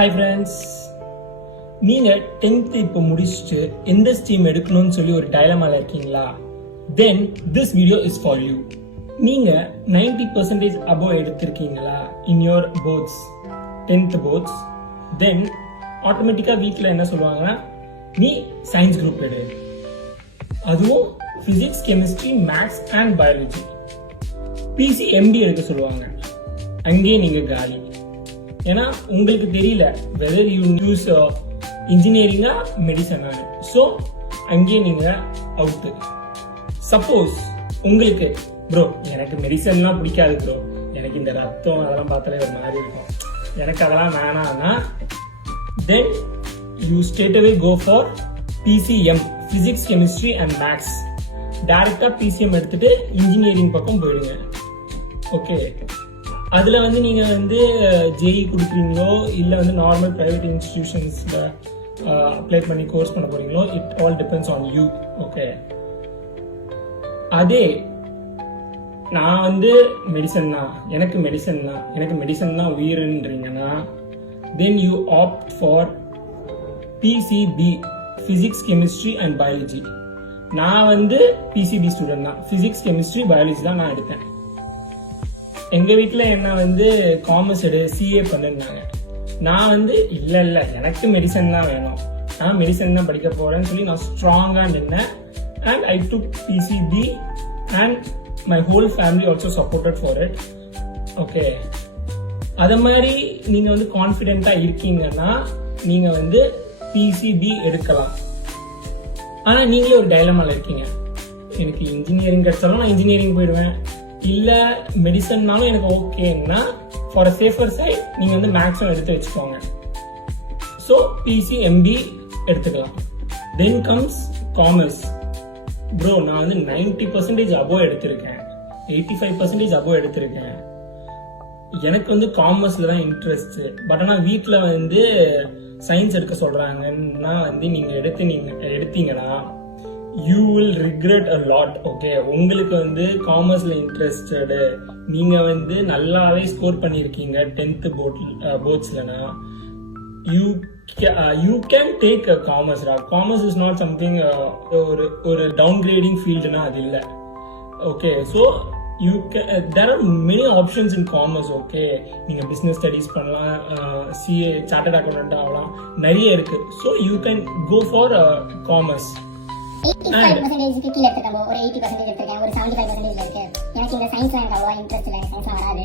Hi friends, நீங்கள் 10th இப்போ முடிச்சுட்டு எந்த ஸ்ட்ரீம் எடுக்கணும்னு சொல்லி ஒரு டைலமாவில் இருக்கீங்களா? Then this video is for you. நீங்கள் 90% above எடுத்திருக்கீங்களா in your boards, 10th boards? Then ஆட்டோமேட்டிக்காக வீட்டில் என்ன சொல்லுவாங்கன்னா, நீ சயின்ஸ் குரூப் எடு, அதுவும் physics, chemistry, maths and biology. PCMB எடுக்க சொல்லுவாங்க. அங்கேயே நீங்கள் காலி. ஏன்னா உங்களுக்கு தெரியல வெதர் யூ யூஸ் இன்ஜினியரிங்கா மெடிசனா. ஸோ அங்கேயே நீங்கள் அவுட்டு. சப்போஸ் உங்களுக்கு ப்ரோ எனக்கு மெடிசன்லாம் பிடிக்காது ப்ரோ, எனக்கு இந்த ரத்தம் அதெல்லாம் பார்த்தாலே ஒரு மாதிரி இருக்கும், எனக்கு அதெல்லாம் வேணாம்னா, then you straight away go for PCM, physics, chemistry and maths. டைரக்டாக PCM எடுத்துட்டு இன்ஜினியரிங் பக்கம் போயிடுங்க. ஓகே, அதில் வந்து நீங்கள் வந்து ஜேஇ கொடுக்குறீங்களோ இல்லை வந்து நார்மல் ப்ரைவேட் இன்ஸ்டிடியூஷன்ஸில் அப்ளை பண்ணி கோர்ஸ் பண்ண போகிறீங்களோ, it all depends on you. Okay, அதே நான் வந்து மெடிசன் தான், எனக்கு மெடிசன் தான் உயிருன்றீங்கன்னா, then you opt for PCB, physics, chemistry and biology. நான் வந்து PCB ஸ்டூடெண்ட் தான், ஃபிசிக்ஸ், கெமிஸ்ட்ரி, பயாலஜி தான் நான் எடுத்தேன். எங்கள் வீட்டில் என்ன வந்து காமர்ஸ் எடு, CA பண்ணுனாங்க. நான் வந்து இல்லை எனக்கு மெடிசன் தான் வேணும், நான் மெடிசன் தான் படிக்க போகிறேன்னு சொல்லி நான் ஸ்ட்ராங்காக நின்னேன். And I took PCB and my whole family also supported for it. Okay, அது மாதிரி நீங்கள் வந்து கான்ஃபிடென்ட்டாக இருக்கீங்கன்னா நீங்கள் வந்து PCB எடுக்கலாம். ஆனால் நீங்களே ஒரு டைலமாவில் இருக்கீங்க, எனக்கு இன்ஜினியரிங் கிடைச்சாலும் நான் இன்ஜினியரிங் போயிடுவேன், இல்லை மெடிசன்னாலும் எனக்கு ஓகேன்னா, ஃபார் அ சேஃபர் சைட் நீங்கள் வந்து மேக்ஸும் எடுத்து வச்சுக்கோங்க. ஸோ PCMB எடுத்துக்கலாம். Then comes commerce. ப்ரோ நான் வந்து 90% above எடுத்திருக்கேன், 85% above எடுத்திருக்கேன், எனக்கு வந்து காமர்ஸில் தான் இன்ட்ரெஸ்ட். பட் ஆனால் வீட்டில் வந்து சயின்ஸ் எடுக்க சொல்கிறாங்கன்னா வந்து நீங்கள் எடுத்தீங்கன்னா you will regret a lot. Okay, உங்களுக்கு வந்து காமர்ஸில் இன்ட்ரெஸ்டடு, நீங்கள் வந்து நல்லாவே ஸ்கோர் பண்ணியிருக்கீங்க 10th போர்ட்ஸ்லனா, you can take a commerce. Commerce is not something ஒரு downgrading fieldனா அது இல்லை. Okay, so there are many options in commerce. Okay, நீங்கள் பிஸ்னஸ் ஸ்டடீஸ் பண்ணலாம், CA சார்ட்டர்ட் அக்கௌண்டன்ட் ஆகலாம், நிறைய இருக்குது. So you can go for commerce. 85% கீழே எடுத்துக்கோ, ஒரு 80% எடுத்திருக்கேன், ஒரு 75% இருக்கு. எனக்கு இந்த சயின்ஸ்ல எனக்கு அவ்வளோ இன்ட்ரெஸ்ட் இல்லை, சயின்ஸ்லாம் வராது.